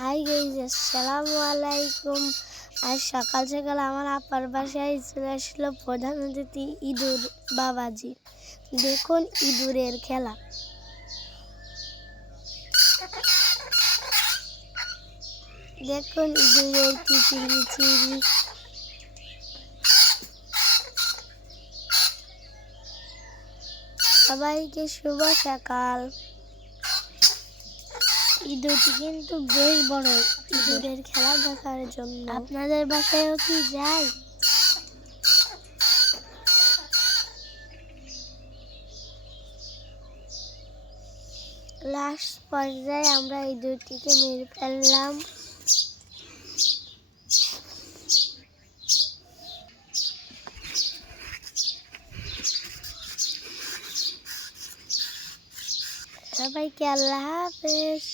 Hi guys, আসসালামু আলাইকুম। আজ সকাল সকাল আমার আপার বাসায় চলে আসলো প্রধান অতিথি ইঁদুর বাবাজি। দেখুন ইঁদুরের খেলা। দেখুন ইঁদুরের কিচিরমিচিরি। সবাইকে শুভ সকাল। ইঁদুরটি কিন্তু বেশ বড়। ইঁদুরের খেলা দেখার জন্য আপনাদের বাসায়ও কি যায়? লাস্ট পর্যায়ে আমরা ইঁদুরটিকে মেরে ফেললাম। সবাইকে আল্লাহ হাফেজ।